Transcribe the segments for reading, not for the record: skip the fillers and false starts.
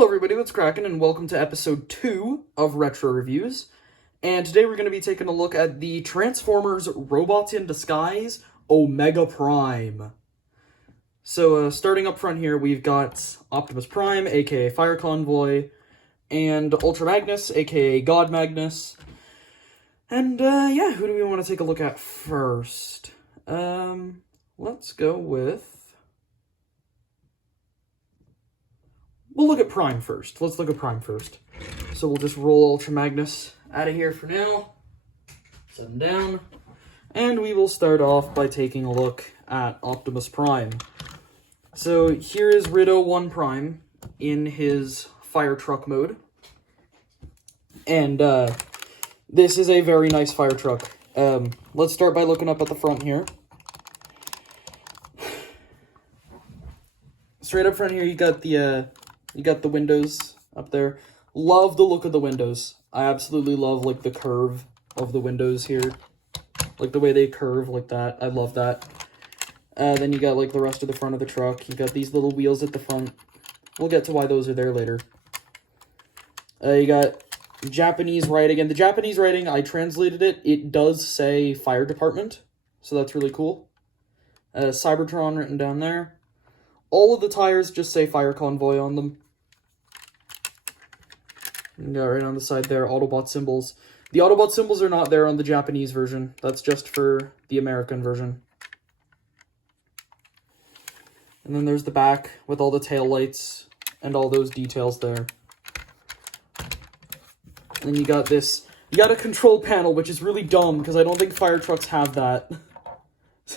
Hello everybody, what's cracking, and welcome to episode 2 of Retro Reviews. And today we're going to be taking a look at the Transformers Robots in Disguise Omega Prime. So starting up front here, we've got Optimus Prime, aka Fire Convoy, and Ultra Magnus, aka God Magnus. And yeah, who do we want to take a look at first? Let's go with... We'll look at Prime first. Let's look at Prime first. So we'll just roll Ultra Magnus out of here for now. Set him down. And we will start off by taking a look at Optimus Prime. So here is Rido 1 Prime in his fire truck mode. And this is a very nice fire truck. Let's start by looking up at the front here. Straight up front here, you got the windows up there. Love the look of the windows. I absolutely love, like, the curve of the windows here. Like, the way they curve like that. I love that. Then you got, like, the rest of the front of the truck. You got these little wheels at the front. We'll get to why those are there later. You got Japanese writing. And the Japanese writing, I translated it. It does say fire department. So that's really cool. Cybertron written down there. All of the tires just say Fire Convoy on them. And right on the side there, Autobot symbols. The Autobot symbols are not there on the Japanese version. That's just for the American version. And then there's the back with all the tail lights and all those details there. And then you got this. You got a control panel, which is really dumb because I don't think fire trucks have that.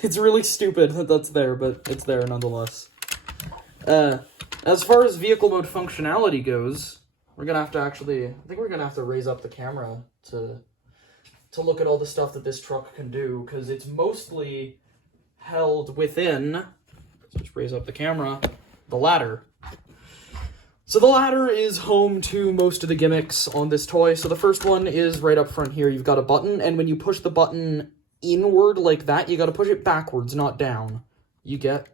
It's really stupid that that's there, but it's there nonetheless. As far as vehicle mode functionality goes, we're gonna have to I think we're gonna have to raise up the camera to look at all the stuff that this truck can do, because it's mostly held within, let's just raise up the camera, the ladder. So the ladder is home to most of the gimmicks on this toy. So the first one is right up front here. You've got a button, and when you push the button inward like that, you gotta push it backwards, not down. You get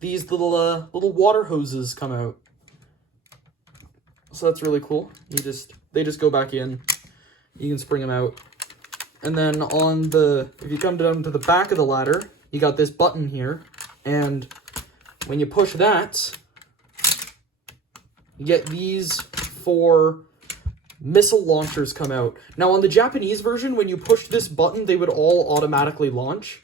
these little water hoses come out. So that's really cool. They just go back in. You can spring them out. And then if you come down to the back of the ladder, you got this button here. And when you push that, you get these 4 missile launchers come out. Now on the Japanese version, when you push this button, they would all automatically launch.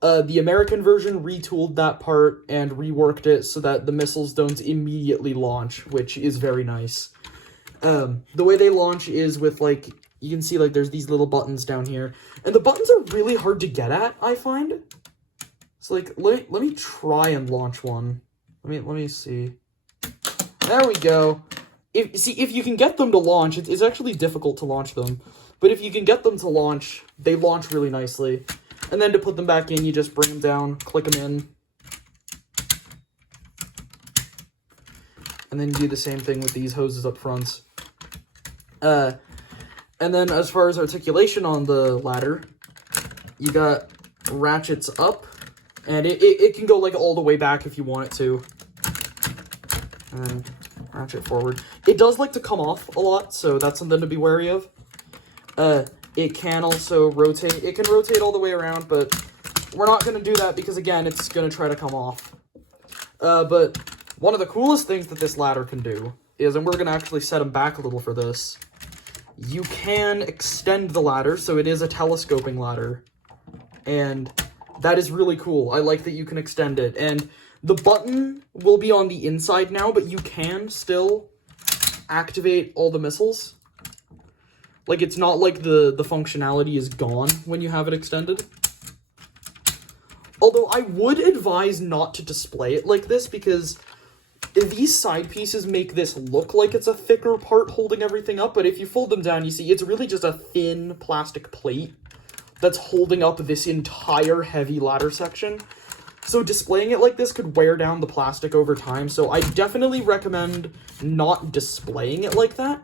The American version retooled that part and reworked it so that the missiles don't immediately launch, which is very nice. The way they launch is with, like, you can see, like, there's these little buttons down here. And the buttons are really hard to get at, I find. So, like, let me try and launch one. Let me see. There we go. If you can get them to launch, it's actually difficult to launch them. But if you can get them to launch, they launch really nicely. And then to put them back in, you just bring them down, click them in. And then do the same thing with these hoses up front. And then as far as articulation on the ladder, you got ratchets up. And it can go, like, all the way back if you want it to. And then ratchet forward. It does like to come off a lot, so that's something to be wary of. It can also rotate. It can rotate all the way around, but we're not going to do that because, again, it's going to try to come off. But one of the coolest things that this ladder can do is, and we're going to actually set them back a little for this, you can extend the ladder, so it is a telescoping ladder. And that is really cool. I like that you can extend it. And the button will be on the inside now, but you can still activate all the missiles. Like, it's not like the functionality is gone when you have it extended. Although, I would advise not to display it like this, because these side pieces make this look like it's a thicker part holding everything up, but if you fold them down, you see it's really just a thin plastic plate that's holding up this entire heavy ladder section. So displaying it like this could wear down the plastic over time, so I definitely recommend not displaying it like that.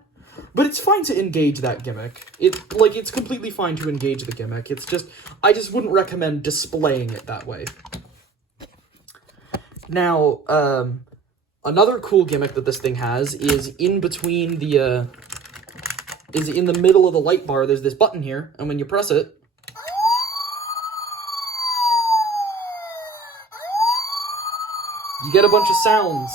But it's fine to engage that gimmick. It's completely fine to engage the gimmick. It's just, I just wouldn't recommend displaying it that way. Now, Another cool gimmick that this thing has is in between the, is in the middle of the light bar, there's this button here, and when you press it, you get a bunch of sounds.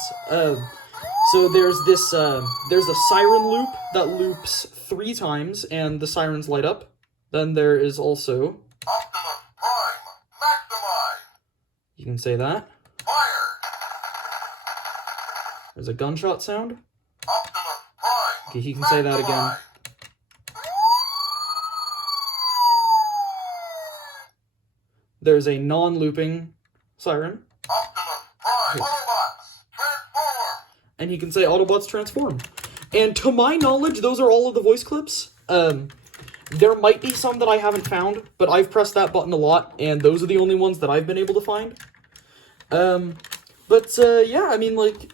So there's this, there's a siren loop that loops 3 times, and the sirens light up. Then there is also... Optimus Prime, maximize! You can say that. Fire! There's a gunshot sound. Optimus Prime, Okay, he can say that again. There's a non-looping siren. Optimus Prime, Autobots, transform! And he can say Autobots transform. And to my knowledge, those are all of the voice clips. There might be some that I haven't found, but I've pressed that button a lot, and those are the only ones that I've been able to find. Yeah, I mean, like,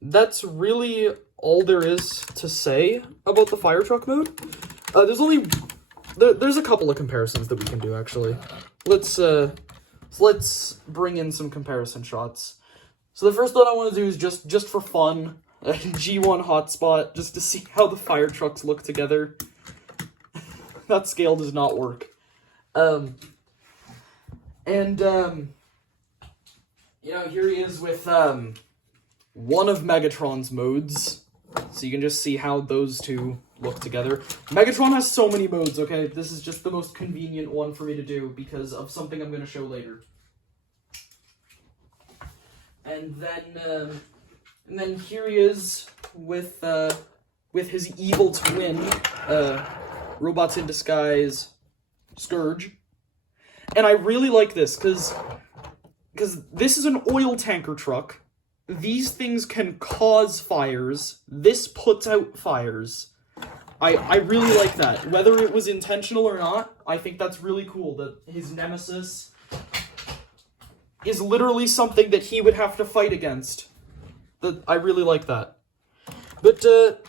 that's really all there is to say about the fire truck mode. There's a couple of comparisons that we can do, actually. Let's bring in some comparison shots. So the first one I want to do is just for fun, a G1 hotspot, just to see how the fire trucks look together. That scale does not work. You know, here he is with, one of Megatron's modes. So you can just see how those two look together. Megatron has so many modes, okay? This is just the most convenient one for me to do because of something I'm going to show later. And then here he is with his evil twin, Robots in Disguise, Scourge. And I really like this, because this is an oil tanker truck. These things can cause fires. This puts out fires. I really like that. Whether it was intentional or not, I think that's really cool that his nemesis is literally something that he would have to fight against. I really like that. But,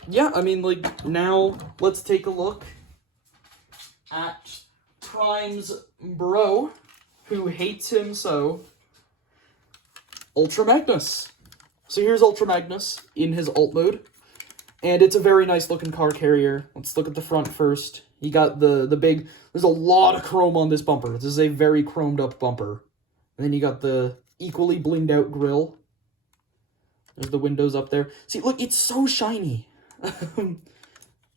yeah, I mean, like, now let's take a look at Prime's bro, who hates him so, Ultra Magnus. So here's Ultra Magnus in his alt mode, and it's a very nice looking car carrier. Let's look at the front first. You got the big, there's a lot of chrome on this bumper. This is a very chromed up bumper. And then you got the equally blinged out grille. There's the windows up there. See, look, it's so shiny.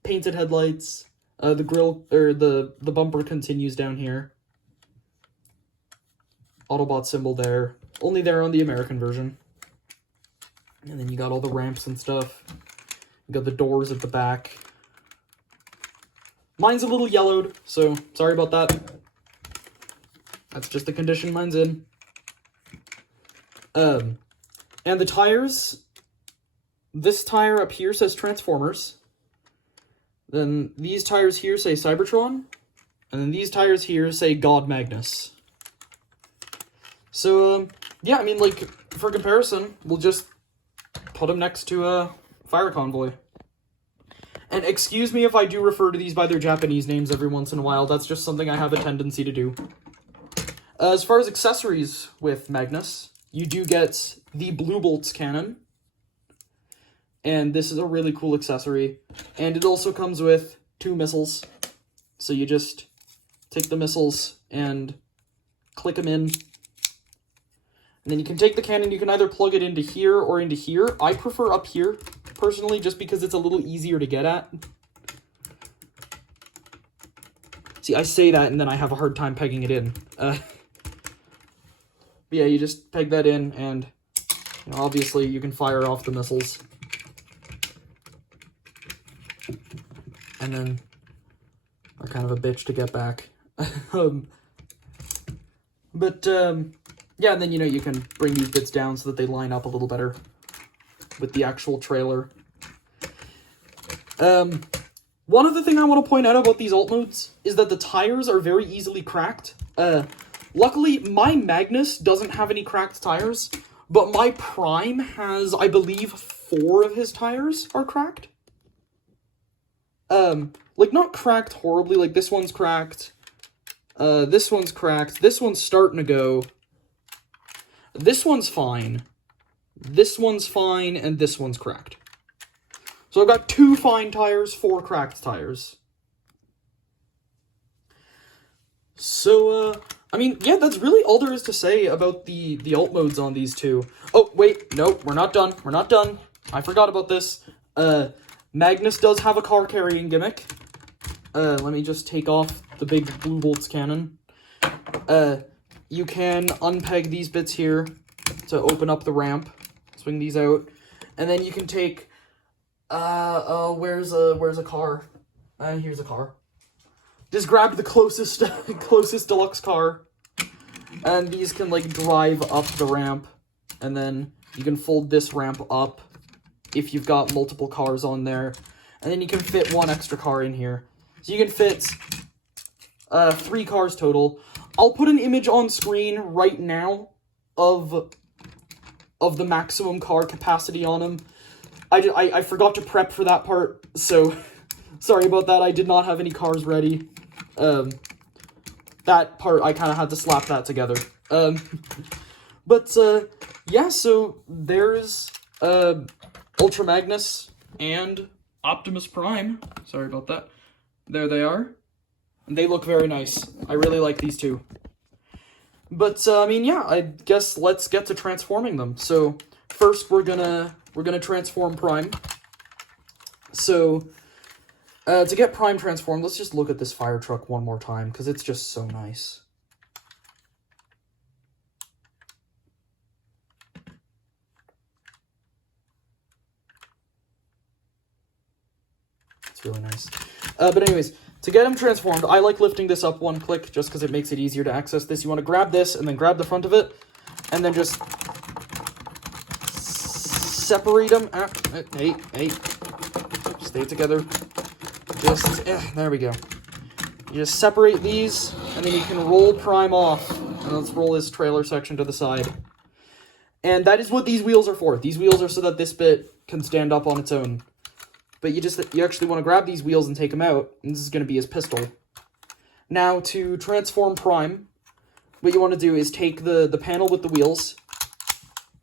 Painted headlights. The grill, or the bumper continues down here. Autobot symbol there. Only there on the American version. And then you got all the ramps and stuff. You got the doors at the back. Mine's a little yellowed, so sorry about that. That's just the condition mine's in. And the tires, this tire up here says Transformers. Then these tires here say Cybertron. And then these tires here say God Magnus. So, yeah, I mean, like, for comparison, we'll just put them next to a fire convoy. And excuse me if I do refer to these by their Japanese names every once in a while. That's just something I have a tendency to do. As far as accessories with Magnus, you do get the Blue Bolts cannon. And this is a really cool accessory. And it also comes with 2 missiles. So you just take the missiles and click them in. And then you can take the cannon, you can either plug it into here or into here. I prefer up here, personally, just because it's a little easier to get at. See, I say that and then I have a hard time pegging it in. But yeah, you just peg that in and, you know, obviously you can fire off the missiles. And then are kind of a bitch to get back. Yeah, and then, you know, you can bring these bits down so that they line up a little better with the actual trailer. One other thing I want to point out about these alt modes is that the tires are very easily cracked. Luckily, my Magnus doesn't have any cracked tires, but my Prime has, I believe, 4 of his tires are cracked. Like, not cracked horribly, like, this one's cracked, this one's cracked, this one's starting to go, this one's fine, This one's fine, and this one's cracked. So I've got 2 fine tires, 4 cracked tires. So, I mean, yeah, that's really all there is to say about the alt modes on these two. Oh, wait, no, we're not done. We're not done. I forgot about this. Magnus does have a car carrying gimmick. Let me just take off the big blue bolts cannon. You can unpeg these bits here to open up the ramp. Swing these out. And then you can take, where's a car? Here's a car. Just grab the closest deluxe car, and these can, like, drive up the ramp, and then you can fold this ramp up if you've got multiple cars on there, and then you can fit 1 extra car in here. So you can fit 3 cars total. I'll put an image on screen right now of the maximum car capacity on them. I forgot to prep for that part, so sorry about that. I did not have any cars ready. That part, I kind of had to slap that together. Yeah, so there's, Ultra Magnus and Optimus Prime. Sorry about that. There they are. And they look very nice. I really like these two. But, I mean, yeah, I guess let's get to transforming them. So, first we're gonna transform Prime. So, to get Prime transformed, let's just look at this fire truck one more time, because it's just so nice. It's really nice. But anyways, to get him transformed, I like lifting this up 1 click, just because it makes it easier to access this. You want to grab this, and then grab the front of it, and then just separate them. Hey, stay together. There we go. You just separate these, and then you can roll Prime off. And let's roll his trailer section to the side. And that is what these wheels are for. These wheels are so that this bit can stand up on its own. But you actually want to grab these wheels and take them out, and this is going to be his pistol. Now, to transform Prime, what you want to do is take the panel with the wheels,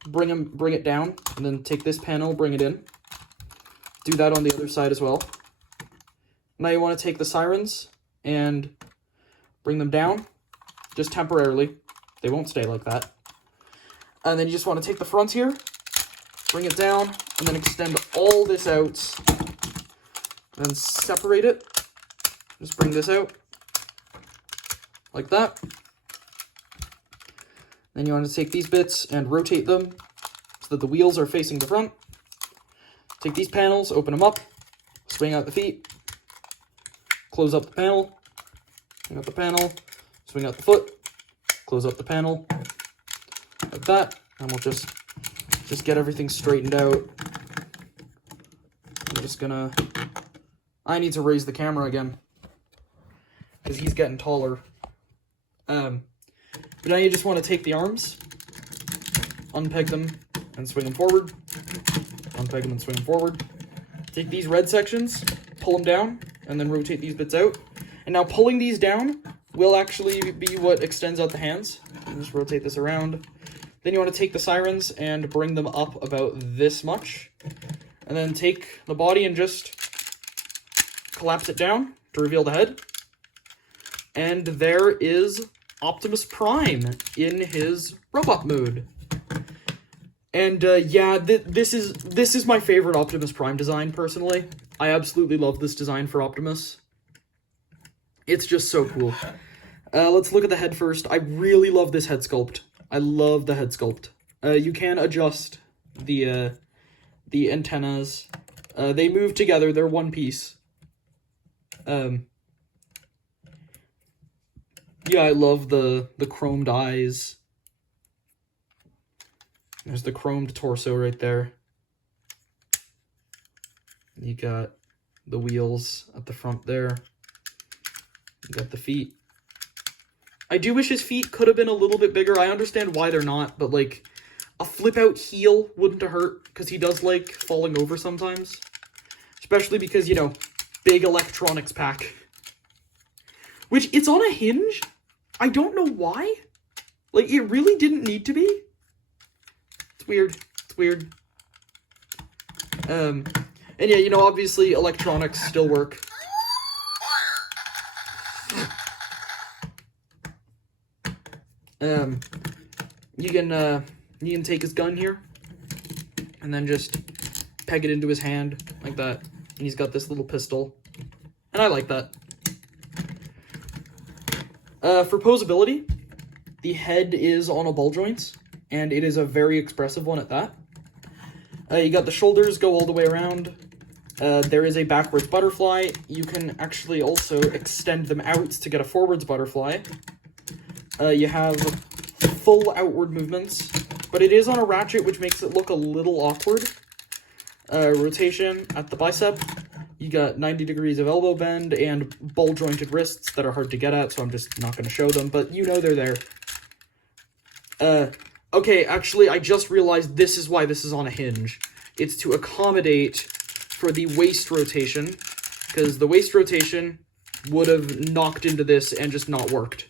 bring it down, and then take this panel, bring it in. Do that on the other side as well. Now you want to take the sirens and bring them down, just temporarily. They won't stay like that. And then you just want to take the front here, bring it down, and then extend all this out. Then separate it. Just bring this out, like that. Then you want to take these bits and rotate them so that the wheels are facing the front. Take these panels, open them up, swing out the feet. Close up the panel, swing out the panel, swing out the foot, close up the panel, like that, and we'll just get everything straightened out. I'm just gonna, I need to raise the camera again, because he's getting taller. But now you just want to take the arms, unpeg them, and swing them forward, unpeg them and swing them forward. Take these red sections, pull them down, and then rotate these bits out. And now pulling these down will actually be what extends out the hands. Just rotate this around. Then you want to take the sirens and bring them up about this much. And then take the body and just collapse it down to reveal the head. And there is Optimus Prime in his robot mode. And yeah, this is my favorite Optimus Prime design, personally. I absolutely love this design for Optimus. It's just so cool. Let's look at the head first. I really love this head sculpt. I love the head sculpt. You can adjust the antennas. They move together. They're one piece. Yeah, I love the chromed eyes. There's the chromed torso right there. You got the wheels at the front there. You got the feet. I do wish his feet could have been a little bit bigger. I understand why they're not, but, like, a flip-out heel wouldn't have hurt, because he does like falling over sometimes. Especially because, you know, big electronics pack. Which, it's on a hinge? I don't know why. Like, it really didn't need to be. It's weird. It's weird. And yeah, you know, obviously electronics still work. You can take his gun here, and then just peg it into his hand, like that. And he's got this little pistol. And I like that. For posability, the head is on a ball joint, and it is a very expressive one at that. You got the shoulders go all the way around. There is a backwards butterfly. You can actually also extend them out to get a forwards butterfly. You have full outward movements, but it is on a ratchet, which makes it look a little awkward. Rotation at the bicep. You got 90 degrees of elbow bend and ball-jointed wrists that are hard to get at, so I'm just not going to show them, but you know they're there. Okay, actually, I just realized this is why this is on a hinge. It's to accommodate for the waist rotation, because the waist rotation would have knocked into this and just not worked.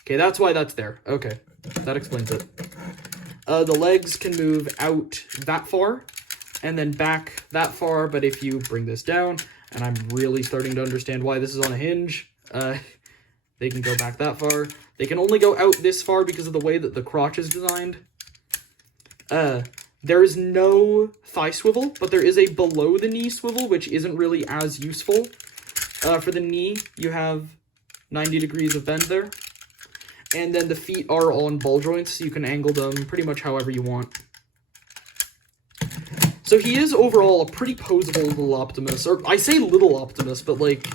Okay, that's why that's there. Okay, that explains it. The legs can move out that far, and then back that far, but if you bring this down, and I'm really starting to understand why this is on a hinge, they can go back that far. They can only go out this far because of the way that the crotch is designed. There is no thigh swivel, but there is a below-the-knee swivel, which isn't really as useful. For the knee, you have 90 degrees of bend there. And then the feet are on ball joints, so you can angle them pretty much however you want. So he is overall a pretty posable little Optimus, or I say little Optimus, but like,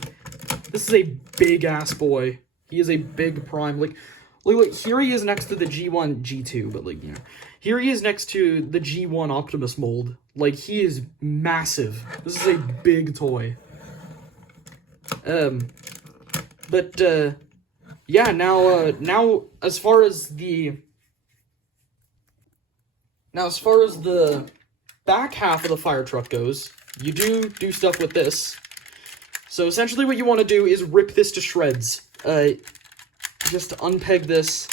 this is a big-ass boy. He is a big prime, like, look, here he is next to the G1, G2, but like, you know, here he is next to the G1 Optimus mold. Like, he is massive. This is a big toy. Yeah, now, as far as the back half of the fire truck goes, you do stuff with this. So essentially what you want to do is rip this to shreds. Just unpeg this,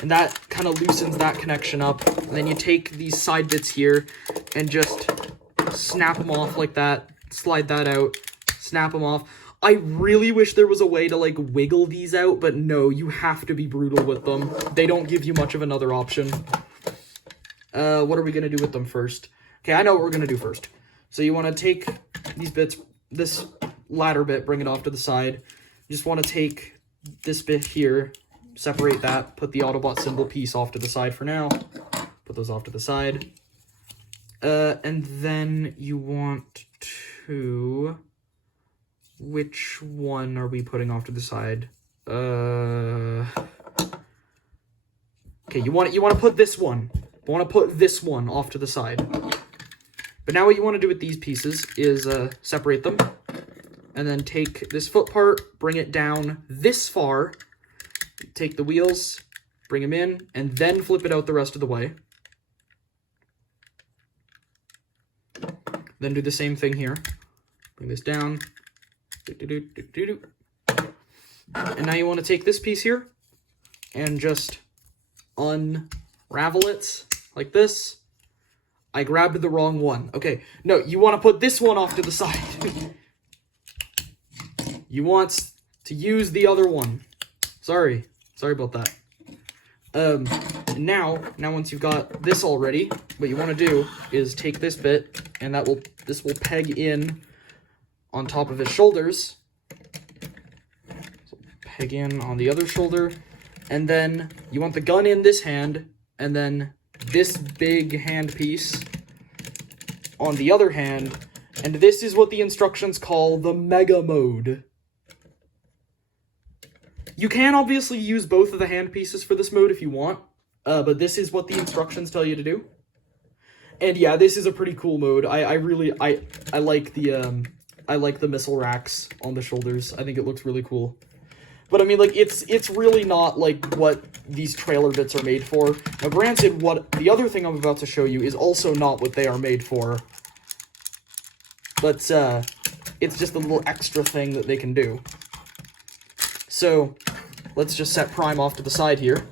and that kind of loosens that connection up. And then you take these side bits here and just snap them off like that, slide that out, snap them off. I really wish there was a way to, like, wiggle these out, but no, you have to be brutal with them. They don't give you much of another option. What are we going to do with them first? Okay, I know what we're going to do first. So you want to take these bits, this ladder bit, bring it off to the side. You just want to take this bit here, separate that, put the Autobot symbol piece off to the side for now. Put those off to the side. And then you want to... Which one are we putting off to the side? Okay, you want to put this one. You want to put this one off to the side. But now what you want to do with these pieces is separate them. And then take this foot part, bring it down this far. Take the wheels, bring them in, and then flip it out the rest of the way. Then do the same thing here. Bring this down. And now you want to take this piece here and just unravel it like this. I grabbed the wrong one. Okay, no, you want to put this one off to the side. You want to use the other one. Sorry about that. Now once you've got this all ready, what you want to do is take this bit, and this will peg in on top of his shoulders. So peg in on the other shoulder, and then you want the gun in this hand, and then this big hand piece on the other hand, and this is what the instructions call the Mega Mode. You can obviously use both of the hand pieces for this mode if you want, but this is what the instructions tell you to do. And yeah, this is a pretty cool mode. I like the missile racks on the shoulders. I think it looks really cool. But I mean, like, it's really not like what these trailer bits are made for. Now, granted, what the other thing I'm about to show you is also not what they are made for. But it's just a little extra thing that they can do. So let's just set Prime off to the side here.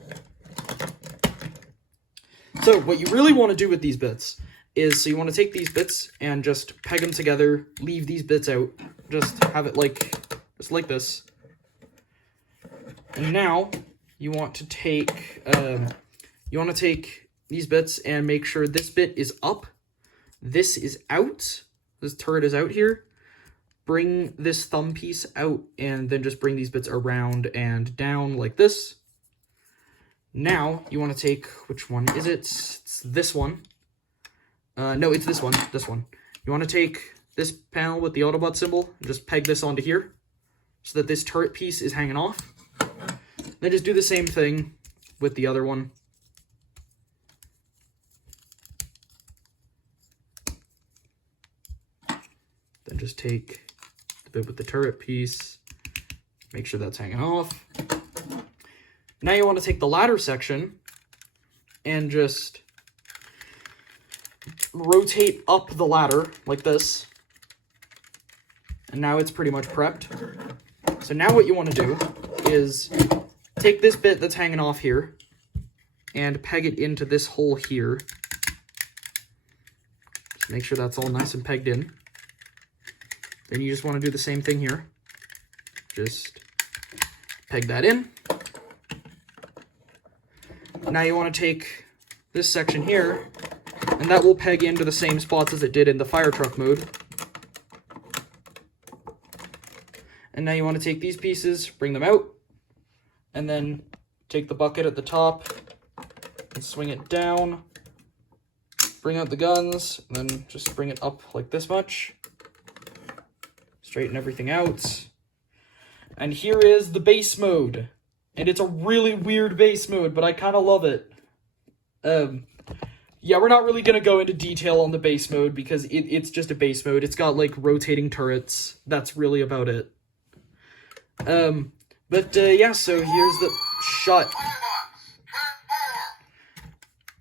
So what you really want to do with these bits is, so you want to take these bits and just peg them together, leave these bits out, just have it just like this. And now you want to take these bits and make sure this bit is up, this is out, this turret is out here. Bring this thumb piece out and then just bring these bits around and down like this. Now you want to take, which one is it? It's this one. No, it's this one. You want to take this panel with the Autobot symbol and just peg this onto here so that this turret piece is hanging off. Then just do the same thing with the other one. Then just take the bit with the turret piece, make sure that's hanging off. Now you want to take the ladder section and just rotate up the ladder like this. And now it's pretty much prepped. So now what you want to do is take this bit that's hanging off here and peg it into this hole here. Just make sure that's all nice and pegged in. Then you just want to do the same thing here. Just peg that in. Now you want to take this section here, and that will peg into the same spots as it did in the fire truck mode. And now you want to take these pieces, bring them out, and then take the bucket at the top and swing it down. Bring out the guns, and then just bring it up like this much. Straighten everything out. And here is the base mode. And it's a really weird base mode, but I kind of love it. Yeah, we're not really going to go into detail on the base mode because it's just a base mode. It's got, like, rotating turrets. That's really about it. Yeah, so here's the shot.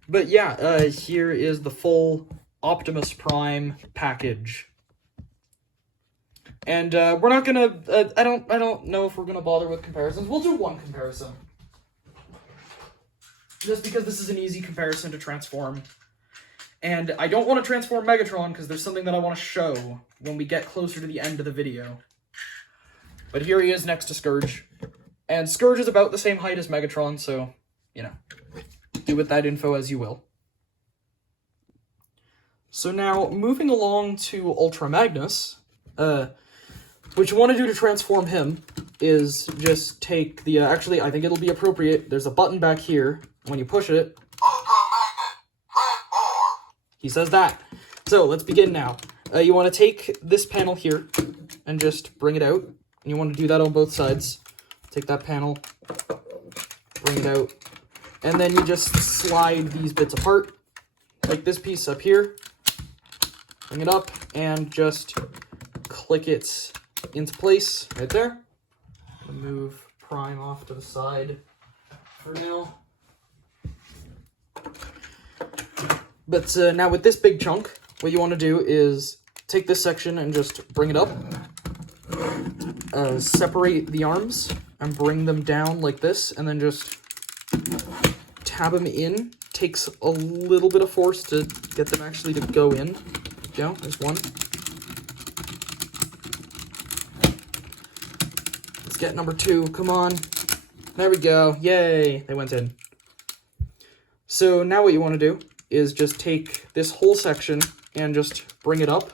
But yeah, here is the full Optimus Prime package. And we're not gonna. I don't know if we're gonna bother with comparisons. We'll do one comparison, just because this is an easy comparison to transform. And I don't want to transform Megatron because there's something that I want to show when we get closer to the end of the video. But here he is next to Scourge, and Scourge is about the same height as Megatron, so you know, do with that info as you will. So now moving along to Ultra Magnus. What you want to do to transform him is just take the, actually, I think it'll be appropriate. There's a button back here. When you push it, he says that. So, let's begin now. You want to take this panel here and just bring it out. And you want to do that on both sides. Take that panel, bring it out, and then you just slide these bits apart. Like this piece up here. Bring it up, and just click it into place right there. Move Prime off to the side for now. But now with this big chunk, what you want to do is take this section and just bring it up. Separate the arms and bring them down like this, and then just tab them in. Takes a little bit of force to get them actually to go in. Go, there's one. Let's get number 2, come on. There we go, yay, they went in. So now what you want to do is just take this whole section and just bring it up.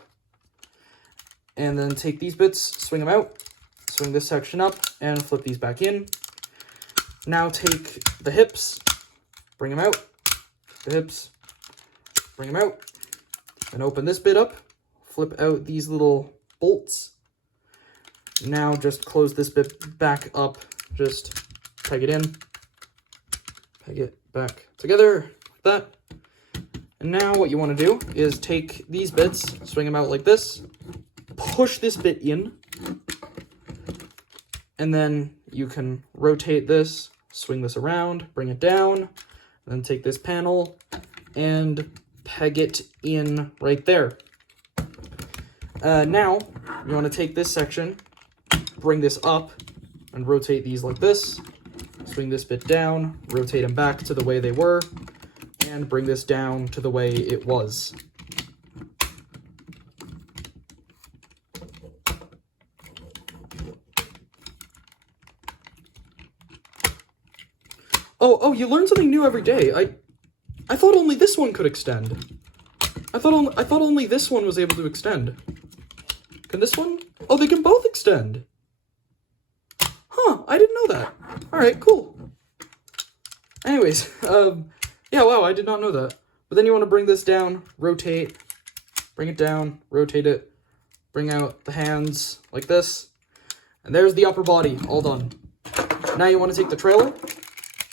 And then take these bits, swing them out, swing this section up, and flip these back in. Now take the hips, bring them out, the hips, bring them out, and open this bit up, flip out these little bolts. Now just close this bit back up, just peg it in, peg it back together, like that. And now what you want to do is take these bits, swing them out like this, push this bit in, and then you can rotate this, swing this around, bring it down, and then take this panel and peg it in right there. Now, you want to take this section, bring this up, and rotate these like this, swing this bit down, rotate them back to the way they were, and bring this down to the way it was. Oh, you learn something new every day. I thought only this one could extend. I thought only this one was able to extend. Can this one? Oh, they can both extend. Huh, I didn't know that. Alright, cool. Anyways, yeah, wow, I did not know that. But then you want to bring this down, rotate, bring it down, rotate it, bring out the hands like this. And there's the upper body, all done. Now you want to take the trailer,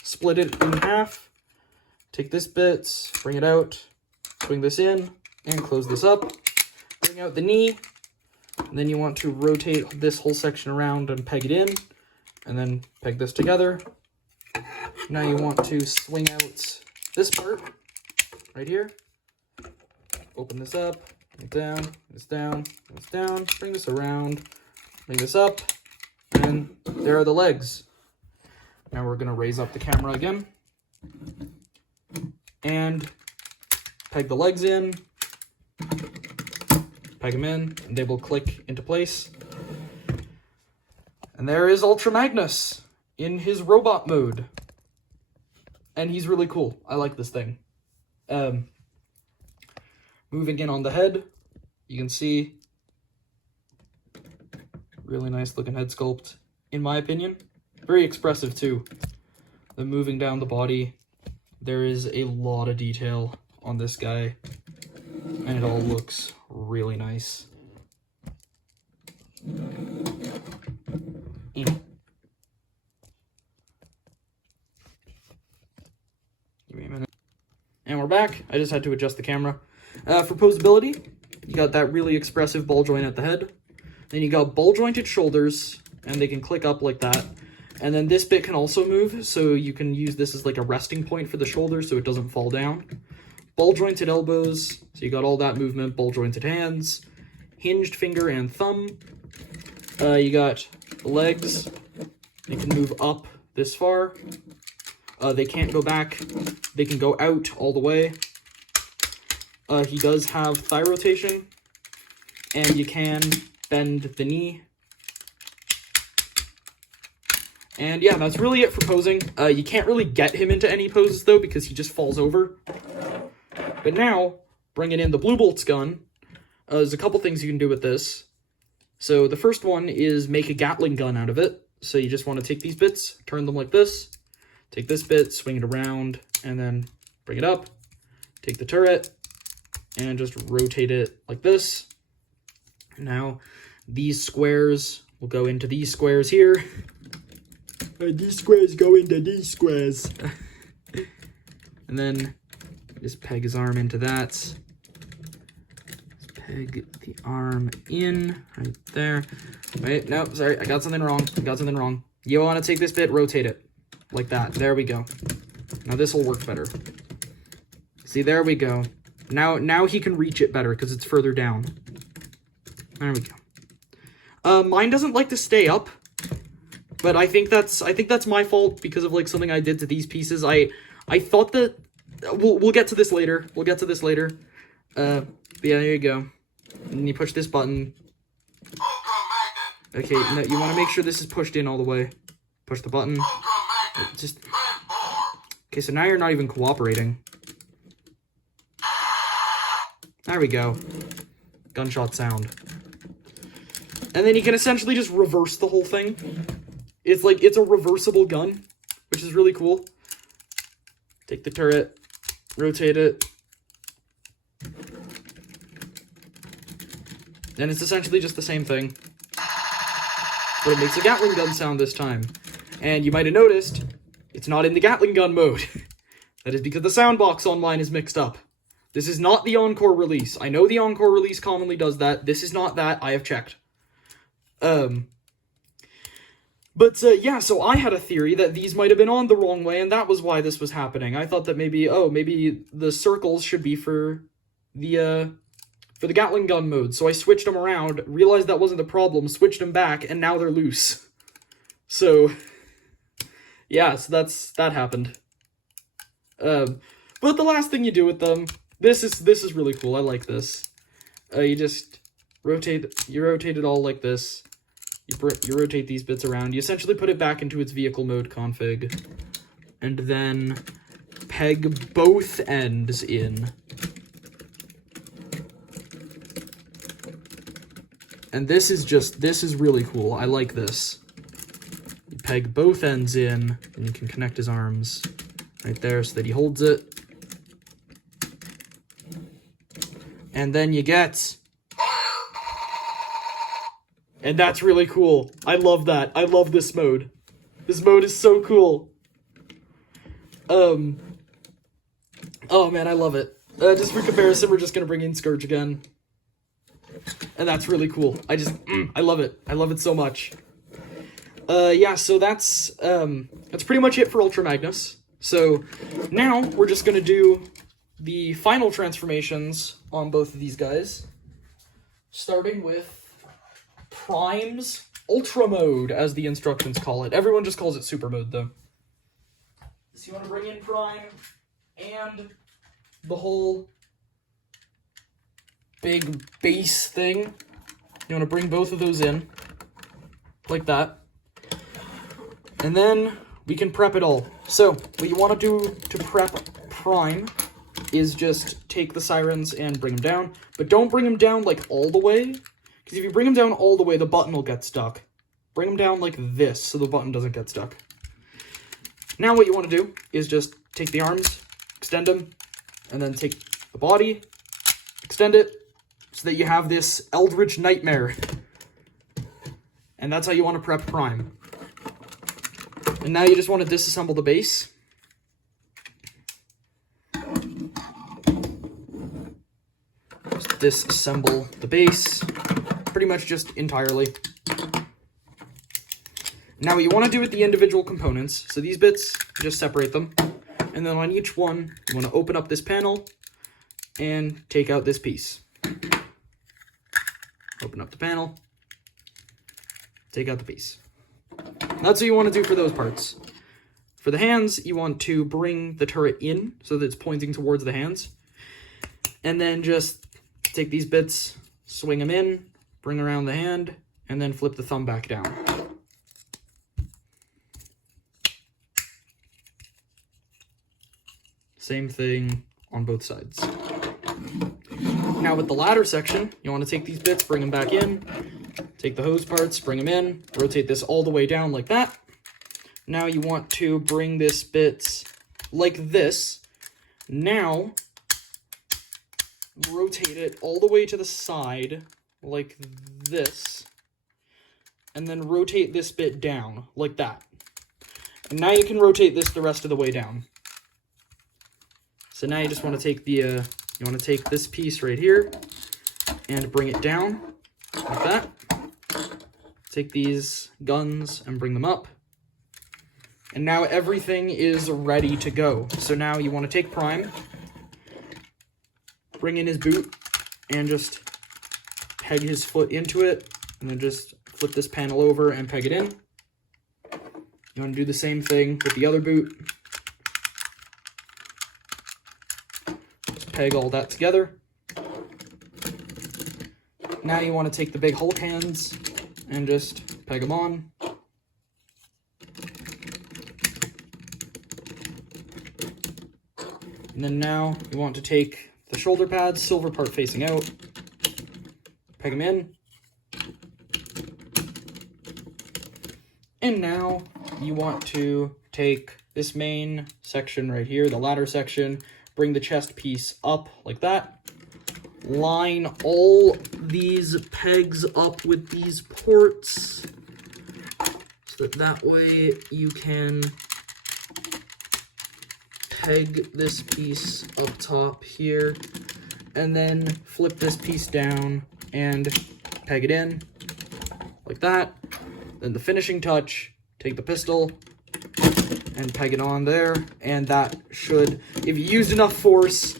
split it in half, take this bit, bring it out, swing this in, and close this up. Bring out the knee, and then you want to rotate this whole section around and peg it in, and then peg this together. Now you want to swing out this part, right here. Open this up, bring it down, bring this down, bring this down, bring this around, bring this up, and there are the legs. Now we're gonna raise up the camera again, and peg the legs in, peg them in, and they will click into place. And there is Ultra Magnus in his robot mode. And he's really cool. I like this thing. Moving in on the head, you can see really nice looking head sculpt, in my opinion. Very expressive too. Then moving down the body, there is a lot of detail on this guy, and it all looks really nice. Give me a minute. And we're back. I just had to adjust the camera. For posability, you got that really expressive ball joint at the head. Then you got ball jointed shoulders, and they can click up like that. And then this bit can also move, so you can use this as like a resting point for the shoulder so it doesn't fall down. Ball jointed elbows, so you got all that movement. Ball jointed hands, hinged finger and thumb. You got the legs. They can move up this far. They can't go back. They can go out all the way. He does have thigh rotation, and you can bend the knee. And yeah, that's really it for posing. You can't really get him into any poses though, because he just falls over. But now, bringing in the Blue Bolts gun, there's a couple things you can do with this. So the first one is make a Gatling gun out of it. So you just want to take these bits, turn them like this, take this bit, swing it around, and then bring it up, take the turret, and just rotate it like this. Now, these squares will go into these squares here. These squares go into these squares. And then just peg his arm into that. Just peg the arm in right there. Wait, no, sorry, I got something wrong. You want to take this bit, rotate it like that. There we go. Now this will work better. See, there we go. Now he can reach it better because it's further down. There we go. Mine doesn't like to stay up, but I think that's my fault because of like something I did to these pieces. I thought that we'll get to this later. Yeah, there you go. And you push this button. Okay, no, you want to make sure this is pushed in all the way. Push the button. Just. Okay, so now you're not even cooperating. There we go. Gunshot sound. And then you can essentially just reverse the whole thing. It's like, it's a reversible gun, which is really cool. Take the turret, rotate it. And it's essentially just the same thing. But it makes a Gatling gun sound this time. And you might have noticed, it's not in the Gatling gun mode. That is because the sound box on mine is mixed up. This is not the Encore release. I know the Encore release commonly does that. This is not that. I have checked. Yeah, so I had a theory that these might have been on the wrong way, and that was why this was happening. I thought that maybe the circles should be for the Gatling gun mode. So I switched them around, realized that wasn't the problem, switched them back, and now they're loose. So, yeah, so that happened. But the last thing you do with them, this is really cool. I like this. You just rotate it all like this. You rotate these bits around. You essentially put it back into its vehicle mode config. and then peg both ends in. And this is really cool. I like this. You peg both ends in, and you can connect his arms right there so that he holds it. And then you get... And that's really cool. I love that. I love this mode. This mode is so cool. Oh man, I love it. Just for comparison, we're just gonna bring in Scourge again. And that's really cool. I love it. I love it so much. Yeah, so that's pretty much it for Ultra Magnus. So now we're just gonna do the final transformations on both of these guys. Starting with Prime's Ultra Mode, as the instructions call it. Everyone just calls it Super Mode, though. So you want to bring in Prime and the whole big base thing. You want to bring both of those in, like that. And then we can prep it all. So what you want to do to prep Prime is just take the sirens and bring them down. But don't bring them down, like, all the way. Because if you bring them down all the way, the button will get stuck. Bring them down like this, so the button doesn't get stuck. Now what you want to do is just take the arms, extend them, and then take the body, extend it, so that you have this Eldritch Nightmare. And that's how you want to prep Prime. And now you just want to disassemble the base. Just disassemble the base, pretty much just entirely. Now what you want to do with the individual components, so these bits, just separate them. And then on each one, you want to open up this panel and take out this piece. Open up the panel, take out the piece. That's what you want to do for those parts. For the hands, you want to bring the turret in so that it's pointing towards the hands. And then just take these bits, swing them in, bring around the hand, and then flip the thumb back down. Same thing on both sides. Now with the ladder section, you want to take these bits, bring them back in, take the hose parts, bring them in, rotate this all the way down like that. Now you want to bring this bits like this. Now, rotate it all the way to the side like this. And then rotate this bit down like that. And now you can rotate this the rest of the way down. So now you just want to take the, you want to take this piece right here and bring it down like that. Take these guns and bring them up. And now everything is ready to go. So now you want to take Prime, bring in his boot, and just peg his foot into it, and then just flip this panel over and peg it in. You want to do the same thing with the other boot. Just peg all that together. Now you want to take the big Hulk hands and just peg them on. And then now you want to take the shoulder pads, silver part facing out, peg them in. And now you want to take this main section right here, the ladder section, bring the chest piece up like that. Line all these pegs up with these ports so that way you can peg this piece up top here, and then flip this piece down and peg it in like that. Then the finishing touch, take the pistol and peg it on there, and that should, if you used enough force,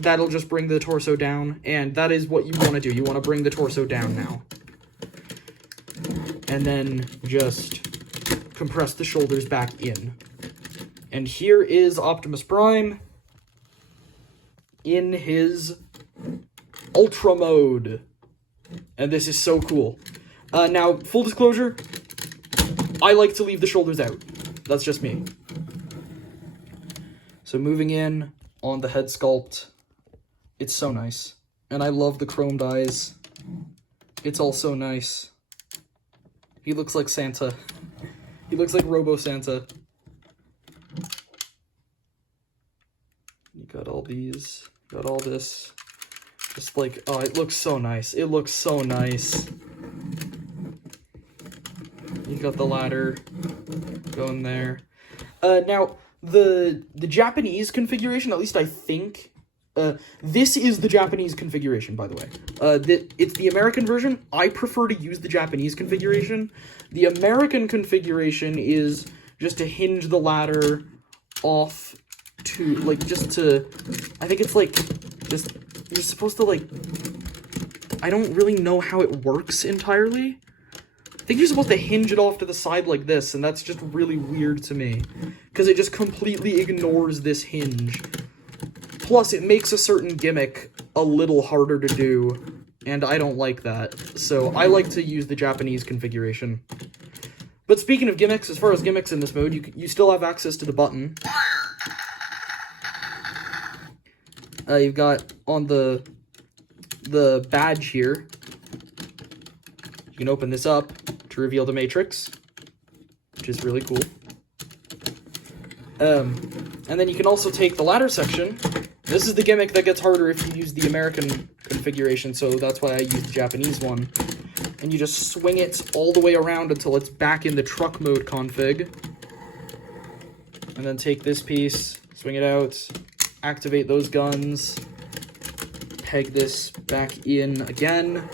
that'll just bring the torso down, and that is what you want to do. You want to bring the torso down now. And then just compress the shoulders back in. And here is Optimus Prime in his Ultra Mode. And this is so cool. Now, full disclosure, I like to leave the shoulders out. That's just me. So moving in on the head sculpt, it's so nice. And I love the chromed eyes. It's all so nice. He looks like Santa. He looks like Robo Santa. You got all these, got all this. Just like, oh, it looks so nice. It looks so nice. You got the ladder going there. Now, the Japanese configuration, at least I think, this is the Japanese configuration, by the way. It's the American version. I prefer to use the Japanese configuration. The American configuration is just to hinge the ladder off to, like, just to, I think it's like, just, you're supposed to, like, I don't really know how it works entirely. I think you're supposed to hinge it off to the side like this, and that's just really weird to me, because it just completely ignores this hinge. Plus, it makes a certain gimmick a little harder to do, and I don't like that, so I like to use the Japanese configuration. But speaking of gimmicks, as far as gimmicks in this mode, you still have access to the button. You've got on the badge here, you can open this up to reveal the matrix, which is really cool. And then you can also take the ladder section. This is the gimmick that gets harder if you use the American configuration, so that's why I use the Japanese one. And you just swing it all the way around until it's back in the truck mode config. And then take this piece, swing it out, activate those guns, peg this back in again,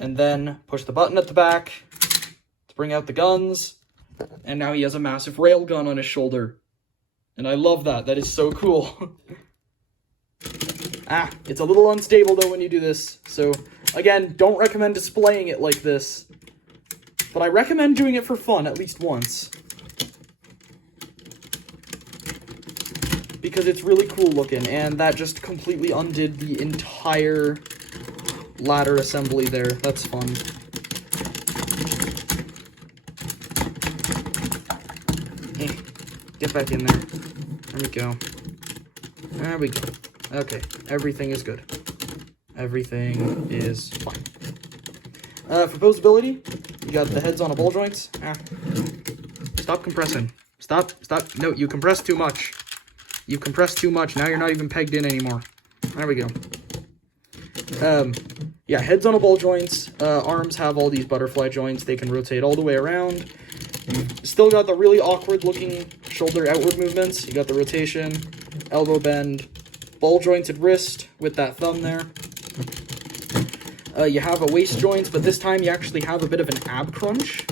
and then push the button at the back to bring out the guns, and now he has a massive railgun on his shoulder. And I love that. That is so cool. It's a little unstable though when you do this, so again, don't recommend displaying it like this, but I recommend doing it for fun at least once, because it's really cool looking, and that just completely undid the entire ladder assembly there. That's fun. Get back in there. There we go. There we go. Okay, everything is good. Everything is fine. For posability, you got the heads on a ball joints. Stop compressing. Stop. No, you compressed too much. You compressed too much. Now you're not even pegged in anymore. There we go. Yeah, heads on a ball joints. Arms have all these butterfly joints. They can rotate all the way around. Still got the really awkward looking shoulder outward movements. You got the rotation, elbow bend, ball jointed wrist with that thumb there. You have a waist joint, but this time you actually have a bit of an ab crunch.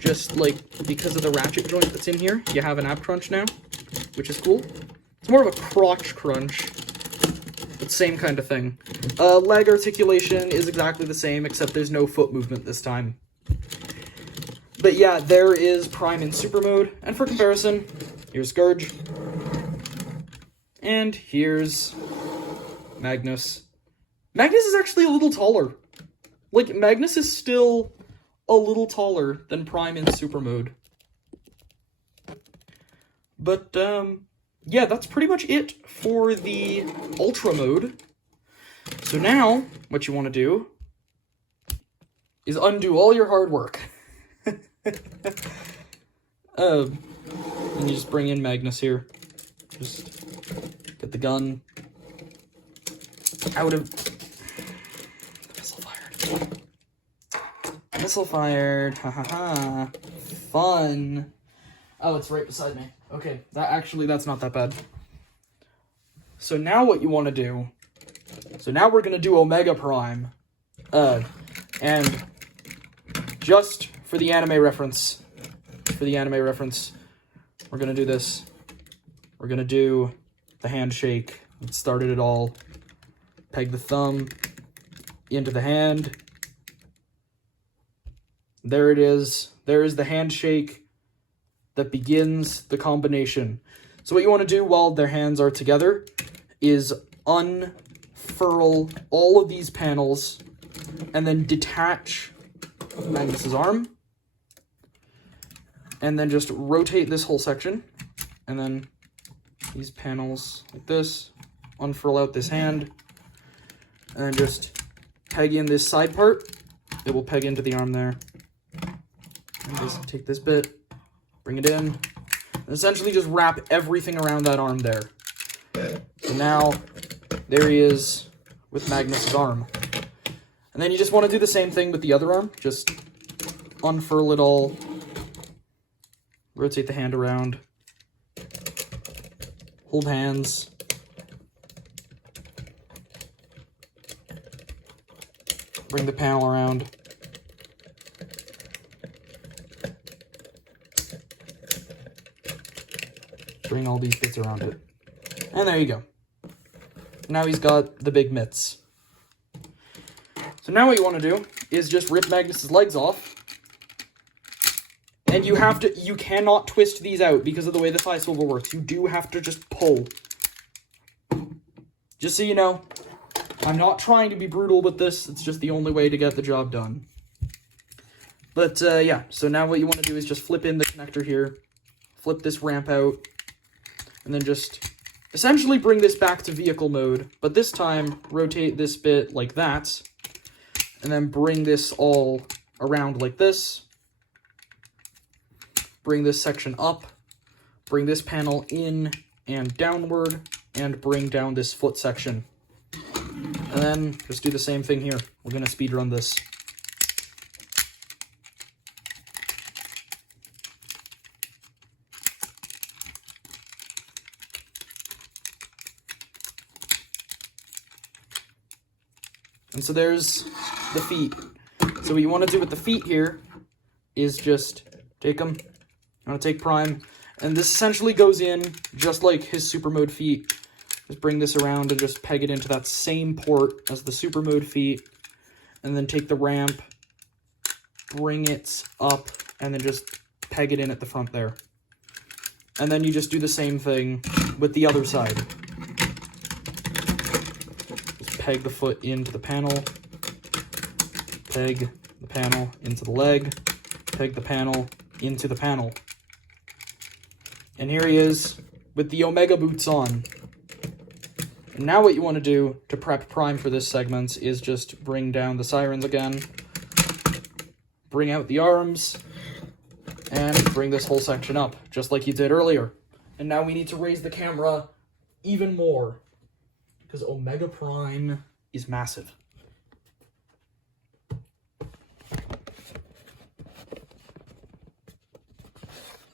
Just like because of the ratchet joint that's in here, you have an ab crunch now, which is cool. It's more of a crotch crunch, but same kind of thing. Leg articulation is exactly the same, except there's no foot movement this time. But yeah, there is Prime in Super Mode, and for comparison, here's Scourge, and here's Magnus. Magnus is actually a little taller. Like, Magnus is still a little taller than Prime in Super Mode. But, yeah, that's pretty much it for the Ultra Mode. So now, what you want to do is undo all your hard work. And you just bring in Magnus here. Just get the gun out of... Missile fired. Missile fired. Ha ha ha. Fun. Oh, it's right beside me. Okay, that's not that bad. So now what you want to do... So now we're going to do Omega Prime. And just for the anime reference, we're going to do this. We're going to do the handshake that started it all. Peg the thumb into the hand. There it is. There is the handshake that begins the combination. So what you want to do while their hands are together is unfurl all of these panels and then detach Magnus's arm. And then just rotate this whole section. And then these panels like this. Unfurl out this hand. And then just peg in this side part. It will peg into the arm there. And just take this bit, bring it in, and essentially just wrap everything around that arm there. So now, there he is with Magnus' arm. And then you just want to do the same thing with the other arm. Just unfurl it all, rotate the hand around, hold hands, bring the panel around. Bring all these bits around it. And there you go. Now he's got the big mitts. So now what you want to do is just rip Magnus's legs off. And you cannot twist these out because of the way the thigh swivel works. You do have to just pull. Just so you know, I'm not trying to be brutal with this. It's just the only way to get the job done. But yeah, so now what you want to do is just flip in the connector here. Flip this ramp out. And then just essentially bring this back to vehicle mode. But this time, rotate this bit like that. And then bring this all around like this. Bring this section up. Bring this panel in and downward. And bring down this foot section. And then just do the same thing here. We're going to speed run this. And so there's the feet. So what you want to do with the feet here is just take them. You want to take Prime. And this essentially goes in just like his super mode feet. Just bring this around and just peg it into that same port as the super mode feet. And then take the ramp, bring it up, and then just peg it in at the front there. And then you just do the same thing with the other side. Peg the foot into the panel, peg the panel into the leg, peg the panel into the panel. And here he is with the Omega boots on. And now what you want to do to prep Prime for this segment is just bring down the sirens again, bring out the arms, and bring this whole section up, just like you did earlier. And now we need to raise the camera even more. Because Omega Prime is massive.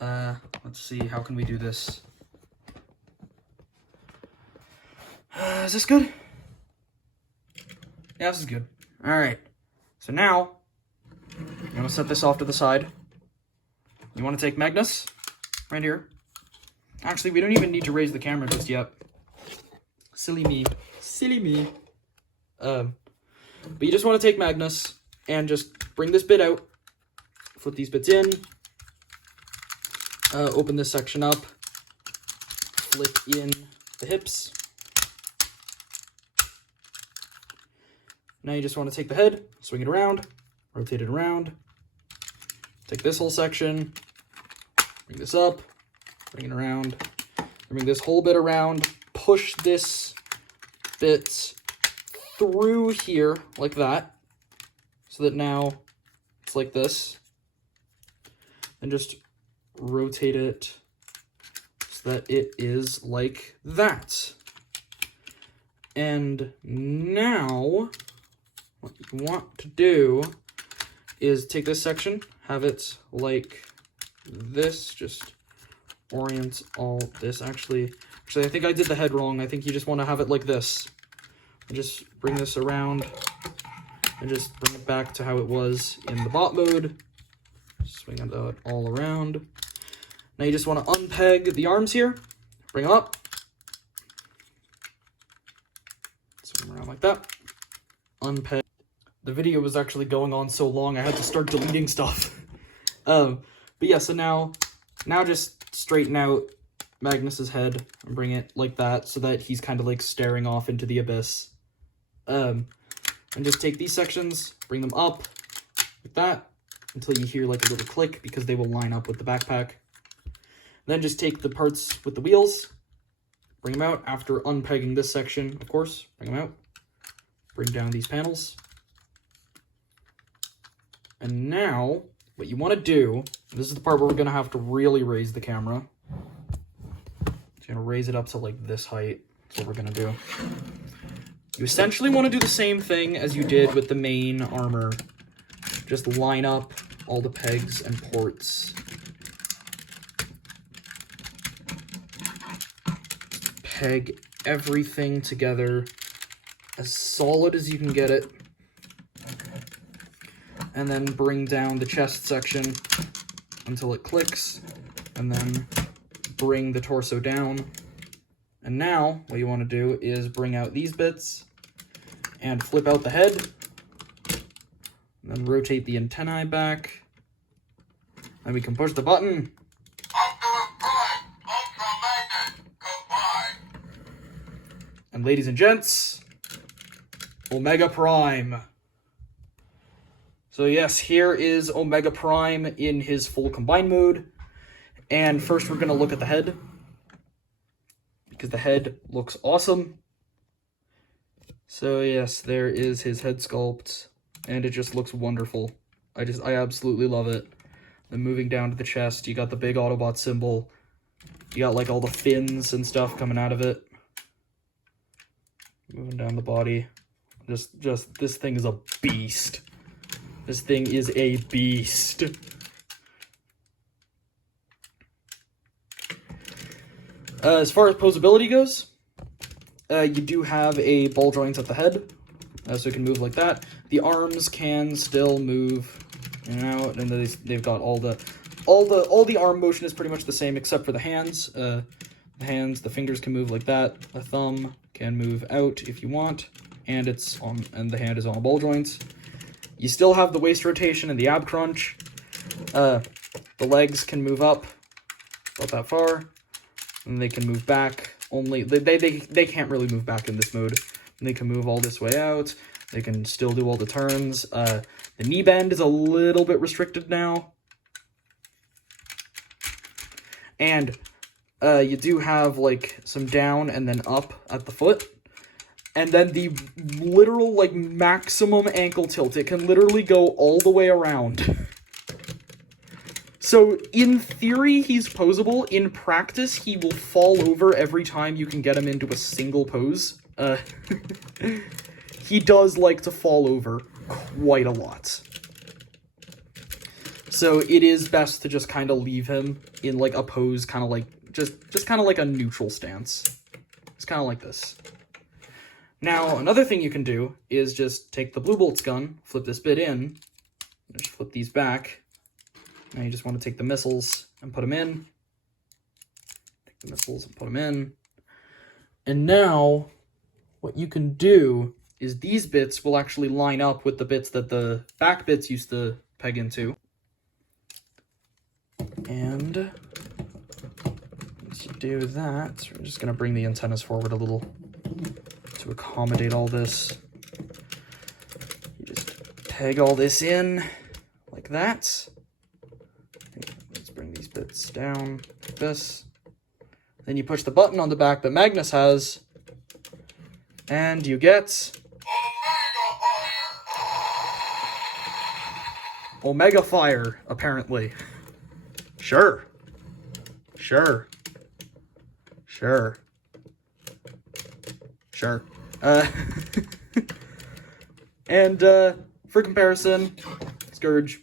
Let's see, how can we do this? Is this good? Yeah, this is good. Alright, so now, I'm going to set this off to the side. You want to take Magnus, right here. Actually, we don't even need to raise the camera just yet. Silly me. Silly me. But you just want to take Magnus and just bring this bit out. Flip these bits in. Open this section up. Flip in the hips. Now you just want to take the head, swing it around, rotate it around. Take this whole section. Bring this up. Bring it around. Bring this whole bit around. Push this bit through here like that, so that now it's like this, and just rotate it so that it is like that. And now what you want to do is take this section, have it like this, just orient all this. Actually, I think I did the head wrong. I think you just want to have it like this. And just bring this around and just bring it back to how it was in the bot mode. Swing it out all around. Now you just want to unpeg the arms here. Bring them up. Swing them around like that. Unpeg. The video was actually going on so long I had to start deleting stuff. But yeah, so now just straighten out Magnus's head and bring it like that so that he's kind of like staring off into the abyss. And just take these sections, bring them up like that, until you hear like a little click, because they will line up with the backpack. Then just take the parts with the wheels, bring them out after unpegging this section, of course. Bring them out. Bring down these panels. And now, what you want to do, this is the part where we're going to have to really raise the camera. It's going to raise it up to like this height. That's what we're going to do. You essentially want to do the same thing as you did with the main armor. Just line up all the pegs and ports. Peg everything together as solid as you can get it. And then bring down the chest section until it clicks. And then bring the torso down. And now, what you want to do is bring out these bits and flip out the head. And then rotate the antennae back. And we can push the button. Optimus Prime, Ultra Magnus, goodbye. And ladies and gents, Omega Prime. So yes, here is Omega Prime in his full combined mode. And first we're going to look at the head, because the head looks awesome. So yes, there is his head sculpt, and it just looks wonderful. I absolutely love it. Then moving down to the chest, you got the big Autobot symbol. You got like all the fins and stuff coming out of it. Moving down the body. Just this thing is a beast. This thing is a beast. As far as posability goes, you do have a ball joint at the head, so it can move like that. The arms can still move in and out, and they've got all the arm motion is pretty much the same except for the hands. The hands, the fingers can move like that. The thumb can move out if you want, and the hand is on a ball joint. You still have the waist rotation and the ab crunch. The legs can move up about that far. And they can move back only. They can't really move back in this mode. They can move all this way out. They can still do all the turns. The knee bend is a little bit restricted now. And you do have like some down and then up at the foot. And then the literal like maximum ankle tilt. It can literally go all the way around. So, in theory, he's posable. In practice, he will fall over every time you can get him into a single pose. He does like to fall over quite a lot. So, it is best to just kind of leave him in, like, a pose, kind of like, just kind of like a neutral stance. It's kind of like this. Now, another thing you can do is just take the Blue Bolt's gun, flip this bit in, and just flip these back. Now you just want to take the missiles and put them in. Take the missiles and put them in. And now, what you can do is these bits will actually line up with the bits that the back bits used to peg into. And once you do that, we're just going to bring the antennas forward a little to accommodate all this. You just peg all this in like that. Bring these bits down like this. Then you push the button on the back that Magnus has, and you get Omega Fire, apparently. Sure. And for comparison, Scourge.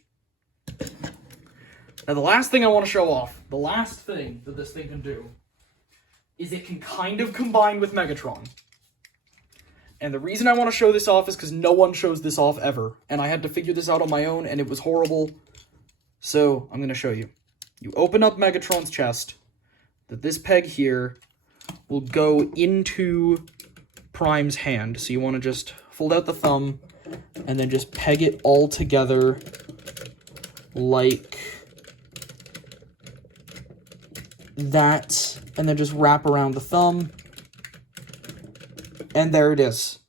Now, the last thing I want to show off, the last thing that this thing can do, is it can kind of combine with Megatron. And the reason I want to show this off is because no one shows this off ever. And I had to figure this out on my own, and it was horrible. So, I'm going to show you. You open up Megatron's chest, that this peg here will go into Prime's hand. So you want to just fold out the thumb, and then just peg it all together like that, and then just wrap around the thumb, and there it is.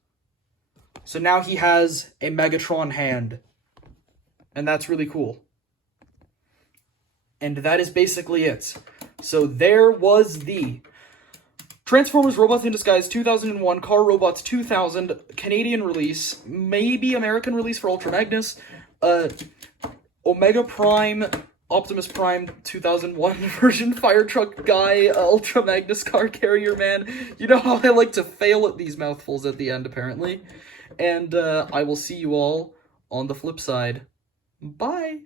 So now he has a Megatron hand, and that's really cool. And that is basically it. So there was the Transformers Robots in Disguise 2001, Car Robots 2000, Canadian release, maybe American release for Ultra Magnus, Omega Prime, Optimus Prime 2001 version, Fire Truck Guy, Ultra Magnus Car Carrier Man. You know how I like to fail at these mouthfuls at the end, apparently. And I will see you all on the flip side. Bye!